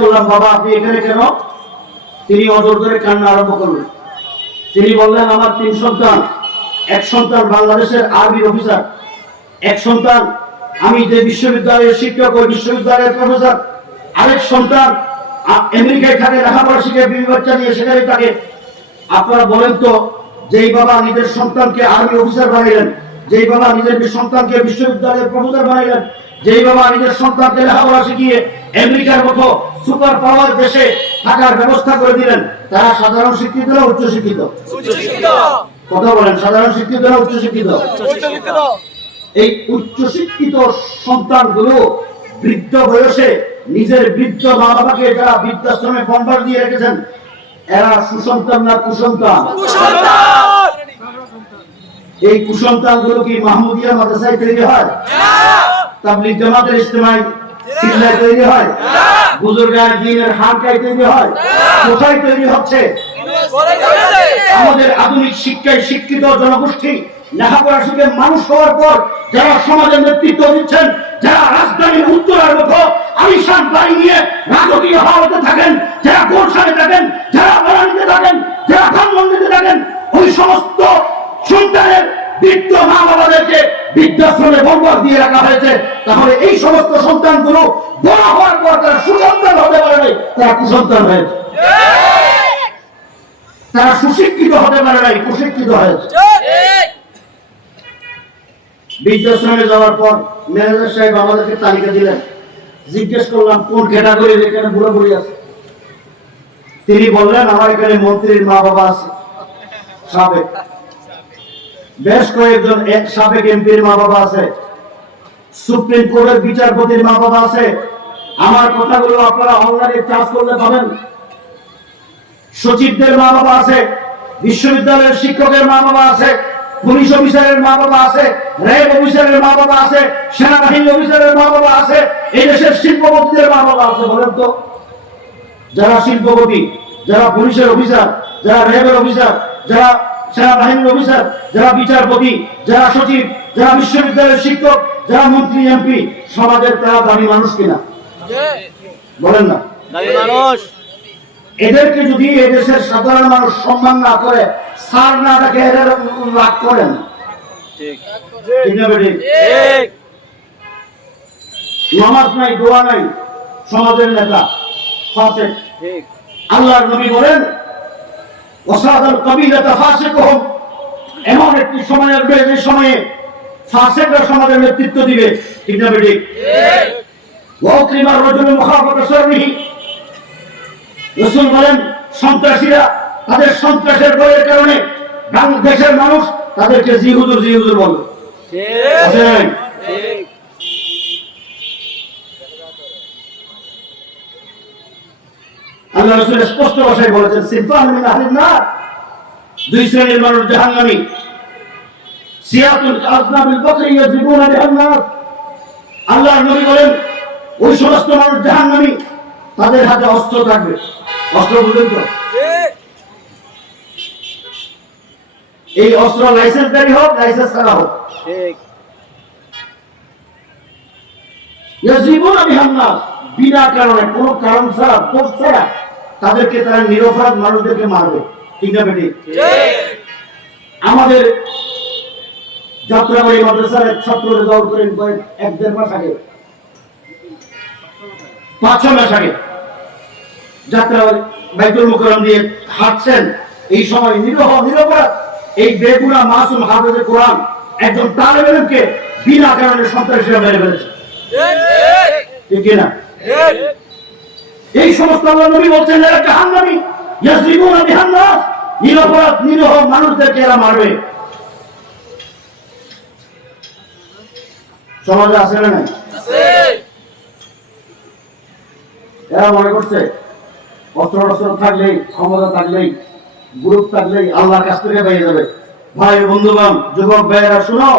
করলাম, বাবা, আপনি এখানে কেন? তিনি অজর ধরে কান্না আরম্ভ করলেন। তিনি বললেন, আমার তিন সন্তান, এক সন্তান বাংলাদেশের আর্মি অফিসার, এক সন্তান, আমি যে বিশ্ববিদ্যালয়ের শিক্ষক, ওই বিশ্ববিদ্যালয়ের প্রফেসর, আরেক সন্তান আমেরিকায় থাকে, লেখাপড়া শিখে, বিবি বাচ্চা নিয়ে সেখানে থাকে। আপনারা বলেন তো, যেই বাবা নিজের সন্তানকে আর্মি অফিসার বানাইলেন যেই বাবা নিজের সন্তানকে বিশ্ববিদ্যালয়ের প্রফেসর বানাইলেন যেই বাবা নিজের সন্তানকে লেখাপড়া শিখিয়ে আমেরিকার মতো সুপার পাওয়ার দেশে থাকার ব্যবস্থা করে দিলেন তারা সাধারণ শিক্ষিত না উচ্চ শিক্ষিত? কথা বলেন সাধারণ শিক্ষিত না উচ্চ শিক্ষিত? এই উচ্চ শিক্ষিত সন্তানগুলো বৃদ্ধ বয়সে নিজের বৃদ্ধ মা বাবাকে যারা বৃদ্ধাশ্রমে বন্ডার দিয়ে রেখেছেন এরা সুসন্তান না কুসন্তান? এই কুসন্তানগুলো কি মাহমুদিয়া মাদ্রাসায় তৈরি হয়? তাবলিগ জামাতের ইস্তেমায় সিল্লায় তৈরি হয়? বুজুর্গার দিনের হারকায় তৈরি হয়? কোথায় তৈরি হচ্ছে? আমাদের আধুনিক শিক্ষায় শিক্ষিত জনগোষ্ঠী, লেখাপড়া শিখে মানুষ হওয়ার পর যারা সমাজের নেতৃত্ব দিচ্ছেন যারা রাজধানীর উত্তরের মতো আলিশান বাড়ি নিয়ে রাজকীয় হাওয়াতে থাকেন যারা গোলসানে থাকেন যারা বরানিতে থাকেন যারা ধানমন্দিরে থাকেন ওই সমস্ত সন্তানের বৃদ্ধ মা বাবাদেরকে বৃদ্ধাশ্রমে বরবাদ দিয়ে রাখা হয়েছে, তাহলে এই সমস্ত সন্তানগুলো বড় হওয়ার পর তারা সুসন্তান হতে পারে নাই, তারা কুসন্তান হয়েছে। তারা সুশিক্ষিত হতে পারে নাই, কুশিক্ষিত হয়েছে। বৃদ্ধাশ্রমে যাওয়ার পর ম্যানেজার সাহেব আমাদেরকে তালিকা দিলেন। জিজ্ঞেস করলাম, কোন ক্যাটাগরির এখানে বুড়ো বুড়ি আছে? তিনি বললেন, আমার এখানে মন্ত্রীর মা বাবা আছে। সাবেক। বেশ কয়েকজন এক সাবেক এমপির মা বাবা আছে। সুপ্রিম কোর্টের বিচারপতির মা বাবা আছে। আমার কথাগুলো আপনারা অনলাইনে চাষ করলে পাবেন। সচিবদের মা বাবা আছে, বিশ্ববিদ্যালয়ের শিক্ষকের মা বাবা আছে, পুলিশ অফিসারের মা বাবা আছে, র্যাব অফিসারের মা বাবা আছে, সেনাবাহিনী অফিসারের মা বাবা আছে, এই দেশের শিল্পপতিদের মা বাবা আছে, বলেন তো। যারা শিল্পপতি, যারা পুলিশের অফিসার, যারা র্যাবের অফিসার, যারা সেনাবাহিনীর অফিসার যারা বিচারপতি যারা সচিব যারা বিশ্ববিদ্যালয়ের শিক্ষক যারা মন্ত্রী এমপি সমাজের তারা দামি মানুষ কিনা? বলেন না। মানুষ। এদেরকে যদি এদেশের সাধারণ মানুষ সম্মান না করে সার না রাখে এদের রাগ করেন? নামাজ নাই দোয়া নাই সমাজের নেতা। আল্লাহর নবী বলেন ওসাদাল কবিলাতা ফাসিকুহুম। এমন একটি সময় আসবে যে সময়ে ফাসেকরা সমাজের নেতৃত্ব দিবে। ঠিক না বেঠিক? ওয়াক্রিমার রজুল মুখাফাতা শাররিহি রাসূল বলেন সন্ত্রাসীরা তাদের সন্ত্রাসের বইয়ের কারণে বাংলাদেশের মানুষ তাদেরকে জি হুজুর জি হুজুর বলে। ঠিক। আল্লাহ রাসূল স্পষ্ট ভাষায় বলেছেন মিন আহলিন নার। দুই শ্রেণির মানুষ জাহান্নামী। সিয়াতুল আজনাবিল বকরি ইয়াজিবুনা আল্লাহর নবী বলেন ওই সমস্ত মানুষ জাহান্নামী তাদের হাতে অস্ত্র থাকবে। অস্ত্র বুঝেন তো? এই অস্ত্র লাইসেন্সদারি হোক লাইসেন্স ছাড়া হোক। ইয়াজিবুনা বিহান বিনা কারণে কোনো কারণ ছাড়া দোষ ছাড়া তাদেরকে তারা নিরপরাধ মানুষদেরকে মারবে। ঠিক না বেটি? আমাদের যাত্রাবাড়ি মাদ্রাসার এক ছাত্র রেজাল্ট করেন কয়েক এক দেড় মাস আগে পাঁচ ছ মাস আগে যাত্রাবাড়ি বাইতুল মুকরম দিয়ে হাঁটছেন। এই সময় নিরহ নিরপরাধ এই বেগুনা মাসুম হাফেজে কোরআন একজন তালেবেলকে বিনা কারণে সন্ত্রাসীরা মেরে ফেলেছে। ঠিক কিনা এই সমস্ত আল্লাহ নবী বলছেন, এরা জাহান্নামী। ইয়াসরিবুনা বিহান নাস নিরপরাধ, নিরহ মানুষদেরকে এরা মারবে। সমাজে আছে না নাই? এরা মনে করছে অস্ত্র অস্ত্র থাকলেই, ক্ষমতা থাকলেই, গ্রুপ থাকলেই আল্লাহর কাছ থেকে পেয়ে যাবে। ভাই বন্ধুগণ, যুবক ভাইয়েরা, শুনো,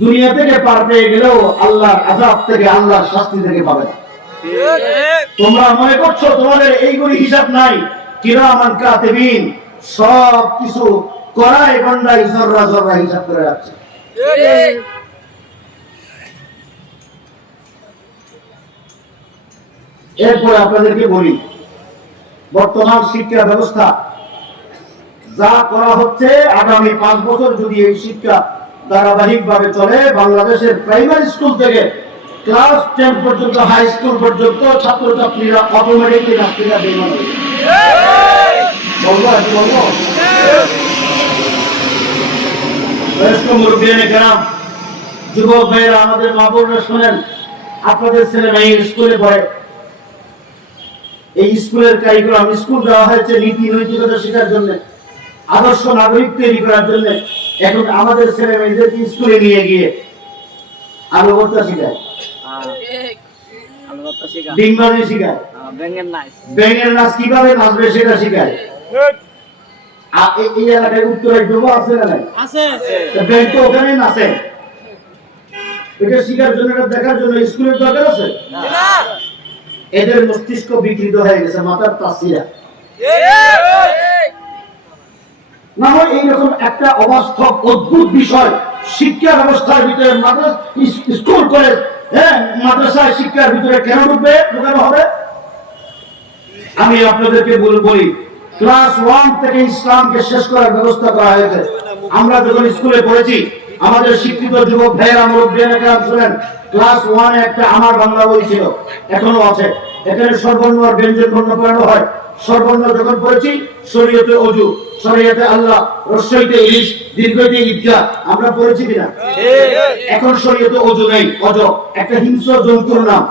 দুনিয়া থেকে পার পেয়ে গেলেও আল্লাহর আজাব থেকে, আল্লাহর শাস্তি থেকে পাবে না। তোমরা মনে করছ তোমাদের এইগুলি হিসাব নাই? সব কিছু করায় জররা জররা হিসাব করে রাখছে। এরপরে আপনাদেরকে বলি, বর্তমান শিক্ষা ব্যবস্থা, যা করা হচ্ছে আগামী পাঁচ বছর যদি এই শিক্ষা ধারাবাহিকভাবে চলে, বাংলাদেশের প্রাইমারি স্কুল থেকে ক্লাস টেন পর্যন্ত, হাই স্কুল পর্যন্ত ছাত্রছাত্রীরা অটোমেটিকলি রাস্তাটা বেমান আমাদের ছেলে স্কুলে পড়ে। এই স্কুলের স্কুল দেওয়া হয়েছে শেখার জন্য, আদর্শ নাগরিক তৈরি করার জন্য। এখন আমাদের ছেলে মেয়েদেরকে স্কুলে নিয়ে গিয়ে আলোকতা শেখায়। ডিঙ্গানি শেখায় ব্যাঙ্গের নাইস। ব্যাঙের নাচ কীভাবে নাচবে সেটা শেখায় আর এই- এই এলাকায় উত্তরে ডুবো আছে না আছে। ব্যাংক তো ওখানে নাচে। এটা শিখার জন্য এটা দেখার জন্য স্কুলের দরকার আছে? এদের মস্তিষ্ক বিকৃত হয়ে গেছে মাথার তাসিয়া। না হয় এইরকম একটা অবাস্তব অদ্ভুত বিষয় শিক্ষা ব্যবস্থার ভিতরে মাদ্রাস স্কুল কলেজ হ্যাঁ মাদ্রাসায় শিক্ষার ভিতরে কেন ঢুকবে? ঢুকানো হবে। আমি আপনাদেরকে বলি ক্লাস ওয়ান থেকে ইসলামকে শেষ করার ব্যবস্থা করা হয়েছে। আমরা যখন স্কুলে পড়েছি, আমাদের শিক্ষিত যুবক ভাইয়েরা মুরব্বীরা ক্লাস ওয়ানে একটা আমার বাংলা বই ছিল, এখনও আছে। এখানে সর্বর্ণ আর ব্যঞ্জন বর্ণ পড়ানো হয়। সর্বর্ণ যখন পড়েছি, শরীয়তে অজু, শরীয়তে আল্লাহ রস্যইতে ইলিশ দীর্ঘইতে ঈদগাহ, আমরা পড়েছি কিনা? এখন শরীয়তে অজু নেই, অজ। একটা হিংস্র জন্তুর নাম।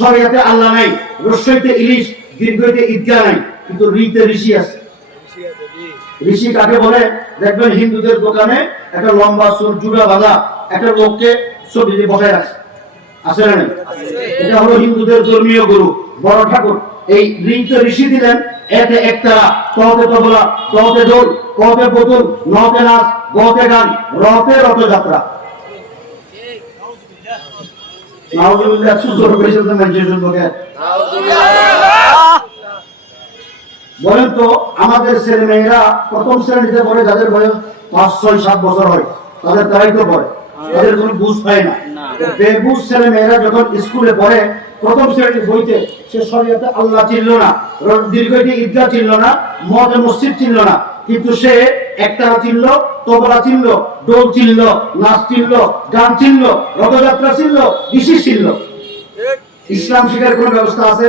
শরীয়তে আল্লাহ নাই রস্যইতে ইলিশ দীর্ঘইতে ঈদগাহ নাই, কিন্তু ঋতে ঋষি আছে। ঋষি কাকে বলে? দেখবেন হিন্দুদের দোকানে একটা লম্বা চুল, জুড়া বাঁধা একটা লোককে ছবি বসায় রাখছে আছে না এটা হলো হিন্দুদের ধর্মীয় গুরু, বড় ঠাকুর। এই ঋষি দিলেন, এতে তবলা দোল পুতুল নাচ গতে গান রতে রথযাত্রা বলেন তো, আমাদের ছেলে মেয়েরা প্রথম শ্রেণীতে পড়ে, যাদের বয়স পাঁচ, ছয়, সাত বছর হয়, তাদের তারাই তো পড়ে, তাদের কোনো বুঝ পায় না। বেবুজ ছেলে মেয়েরা যখন স্কুলে পড়ে প্রথম শ্রেণির বইতে সে শরীয়তে আল্লাহ চিনল না দীর্ঘটি ঈদগাহ চিনল না মদ মসজিদ চিনল না কিন্তু সে একটা চিনল তবলা চিনল ডোল চিনল নাচ চিনল গান চিনল রথযাত্রা চিনল ঋষি চিনল। ইসলাম শিখার কোন ব্যবস্থা আছে?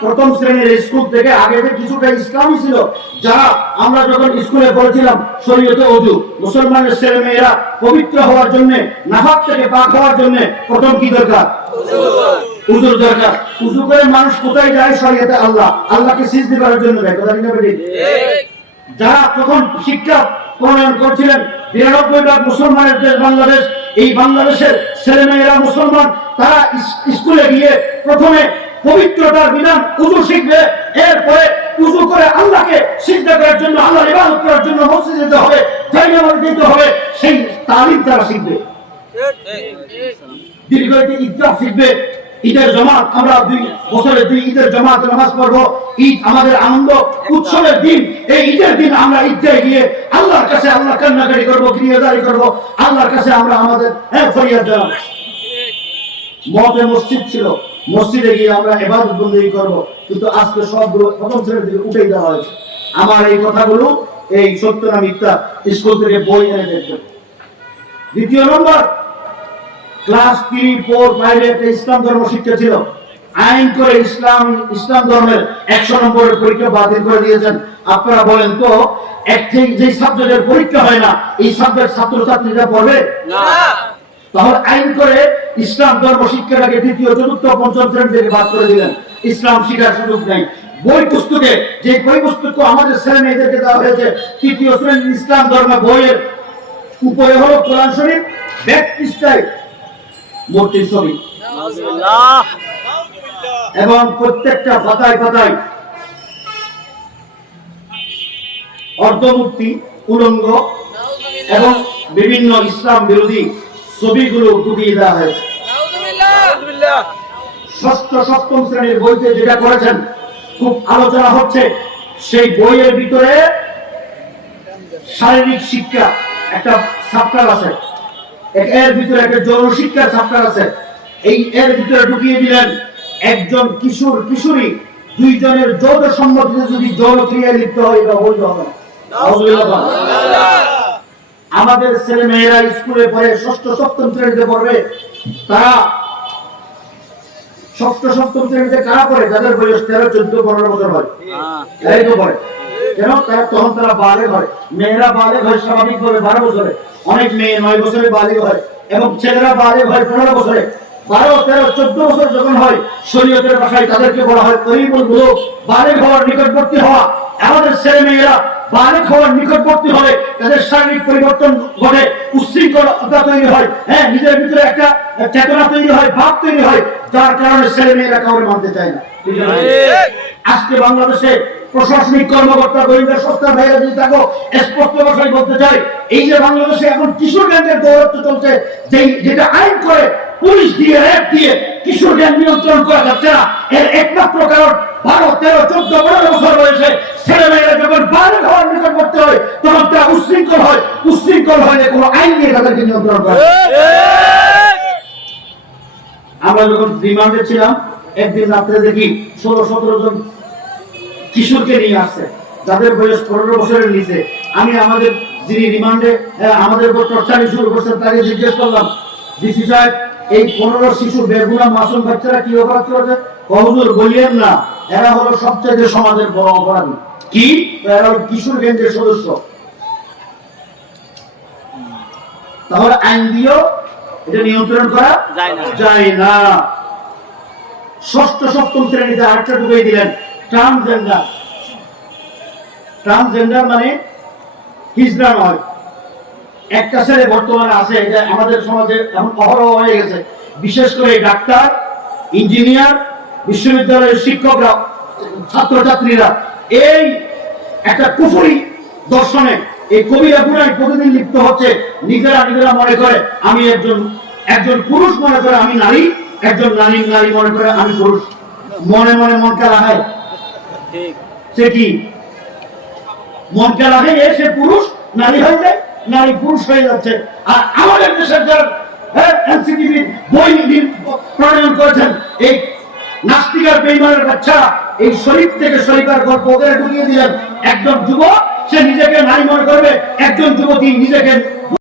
প্রথম শ্রেণির স্কুল থেকে আগে কিছুটা ইসলামই ছিল যারা আমরা যখন স্কুলে পড়েছিলাম শরীয়তে অজু মুসলমানের ছেলে মেয়েরা পবিত্র হওয়ার জন্য নাফাক থেকে পাক হওয়ার জন্য প্রথম কি দরকার? উজুর দরকার। উজু করে মানুষ কোথায় যায়? শরীয়তে আল্লাহ। আল্লাহকে সিজদি করার জন্য দেয়। কথা যারা তখন শিক্ষা প্রণয়ন করছিলেন বিরানব্বই ভাগ মুসলমানের দেশ বাংলাদেশ এই বাংলাদেশের ছেলেমেয়েরা মুসলমান তারা স্কুলে গিয়ে প্রথমে পবিত্রতার বিধান উজু শিখবে এরপরে উজু করে আল্লাহকে সিদ্ধা করার জন্য আল্লাহ ইবাদত করার জন্য মসজিদ যেতে হবে জায়গাবাদ দিতে হবে সেই তালিম তারা শিখবে। দীর্ঘ একটি ঈদগাহ শিখবে। ঈদের জমাত আমরা দুই বছরে দুই ঈদের জমাত নামাজ পড়ব। ঈদ আমাদের আনন্দ উৎসবের দিন। এই ঈদের দিন আমরা ঈদগাহে গিয়ে আল্লাহর কাছে আল্লাহ কান্নাকারি করব ক্রিয়াদারি করব। আল্লাহর কাছে আমরা আমাদের হ্যাঁ ফরিয়াদ জানাব। মতে মসজিদ ছিল। মসজিদে গিয়ে আমরা এবাদত বন্দী করব। কিন্তু আজকে সবগুলো প্রথম শ্রেণির দিকে উঠেই দেওয়া হয়েছে। আমার এই কথাগুলো এই সত্য না মিথ্যা, স্কুল থেকে বই এনে দেখবেন। দ্বিতীয় নম্বর ক্লাস থ্রি ফোর ফাইভে একটা ইসলাম ধর্ম শিক্ষা ছিল। আইন করে ইসলাম ইসলাম ধর্মের একশো নম্বরের পরীক্ষা বাতিল করে দিয়েছেন। আপনারা বলেন তো একটি যে সাবজেক্টের পরীক্ষা হয় না এই সাবজেক্ট ছাত্রছাত্রীরা পড়বে? তাহলে আইন করে ইসলাম ধর্ম শিক্ষাটাকে দ্বিতীয় চতুর্থ পঞ্চম শ্রেণি থেকে বাদ করে দিলেন। ইসলাম শিখার সুযোগ নেই। বই পুস্তকে যে বই পুস্তক আমাদের ছেলে মেয়েদেরকে দেওয়া হয়েছে তৃতীয় শ্রেণির ইসলাম ধর্ম বইয়ের উপরে হলো কোরআন শরীফ ব্যাক পৃষ্ঠায় মূর্তির ছবি। এবং প্রত্যেকটা পাতায় পাতায় অর্ধমূর্তি, উলঙ্গ এবং বিভিন্ন ইসলাম বিরোধী ছবিগুলো ঢুকিয়ে দেওয়া হয়েছে। ষষ্ঠ, সপ্তম শ্রেণির বইতে যেটা করেছেন, খুব আলোচনা হচ্ছে, সেই বইয়ের ভিতরে শারীরিক শিক্ষা একটা চ্যাপ্টার আছে। এর ভিতরে একটা যৌন শিক্ষার আছে। এই এর ভিতরে ঢুকিয়ে দিলেন একজন কিশোর, কিশোরী, দুইজনের সম্মতিতে যদি যৌন ক্রিয়ায় লিপ্ত হয়, এটা অবৈধ হবে। আমাদের ছেলে মেয়েরা স্কুলে পড়ে ষষ্ঠ, সপ্তম শ্রেণীতে পড়বে। তারা ষষ্ঠ, সপ্তম শ্রেণীতে কারা পড়ে? যাদের বয়স তেরো, চোদ্দ, পনেরো বছর হয়। তো পড়ে। কেন তখন তারা বালে হয় মেয়েরা বালে হয় বারো বছরে। অনেক মেয়ে নয় বছরে বালে হয় এবং ছেলেরা বালে হয় পনেরো বছরে। বারো, তেরো, চোদ্দ বছর যখন হয়, শরীয়তের ভাষায় তাদেরকে বলা হয় তৈরি বালে হওয়ার নিকটবর্তী হওয়া। আমাদের ছেলে মেয়েরা বালেক হওয়ার নিকটবর্তী হলে তাদের শারীরিক পরিবর্তন ঘটে উশৃঙ্খলতা তৈরি হয়। হ্যাঁ নিজের ভিতরে একটা চেতনা তৈরি হয় ভাব তৈরি হয় যার কারণে ছেলে মেয়েরা কাউরে মানতে চায় না। আজকে বাংলাদেশে প্রশাসনিক কর্মকর্তা গোয়েন্দা সংস্থা ভাইরা যদি থাকো স্পষ্ট ভাষায় বলতে চাই এই যে বাংলাদেশে এখন কিশোর গ্যাংয়ের দৌরত্ব চলছে যে যেটা আইন করে পুলিশ দিয়ে র্যাব দিয়ে কিশোর গ্যাং নিয়ন্ত্রণ করা যাচ্ছে না। এর একমাত্র কারণ বারো তেরো চোদ্দ পনেরো বছর বয়সে ছেলে মেয়েরা যখন বাইরে হওয়ার নিকটবর্তী হয় তখন তারা উশৃঙ্খল হয় উশৃঙ্খল হলে কোনো আইন নিয়ে তাদেরকে নিয়ন্ত্রণ করে আমরা যখন রিমান্ডে ছিলাম একদিন রাত্রে দেখি ষোলো সতেরো জন কিশোরকে নিয়ে আসছে যাদের বয়স পনেরো বছরের নিচে। আমি আমাদের যিনি রিমান্ডে আমাদের উপর টর্চারি শুরু করছেন তাকে জিজ্ঞেস করলাম ডিসি সাহেব এই পনেরো শিশু বেগুনা মাসুম বাচ্চারা কি অপরাধ করেছে? কহুজুর বলিয়েন না এরা হলো সবচেয়ে সমাজের বড় অপরাধী। কি? এরা হলো কিশোর কেন্দ্রের সদস্য। তাহলে আইন দিয়েও এটা নিয়ন্ত্রণ করা যায় না। ষষ্ঠ সপ্তম শ্রেণীতে আরেকটা ঢুকিয়ে দিলেন ট্রান্সজেন্ডার ট্রান্সজেন্ডার মানে হিজড়া নয়। একটা ছেলে বর্তমানে আছে এটা আমাদের সমাজে এখন অহরহ হয়ে গেছে। বিশেষ করে ডাক্তার ইঞ্জিনিয়ার বিশ্ববিদ্যালয়ের শিক্ষকরা ছাত্রছাত্রীরা এই একটা কুফুরি দর্শনে এই কবিরা গুণায় প্রতিদিন লিপ্ত হচ্ছে? নিজেরা নিজেরা মনে করে আমি একজন একজন পুরুষ মনে করে আমি নারী একজন নারী নারী মনে করে আমি পুরুষ। মনে মনে রাখায় ঠিক। সে কি? মনকে রাখে এ সে পুরুষ নারী হয়ে যায় নারী পুরুষ হয়ে যাচ্ছে। আর আমাদের দেশের যারা এনসিটিভি বই প্রণয়ন করেছেন এই নাস্তিকার বেইমানের বাচ্চারা এই শরীফ থেকে শরীফের গল্প ওদের ঢুকিয়ে দিলেন। একজন যুবক সে নিজেকে নারী মনে করবে একজন যুবতী নিজেকে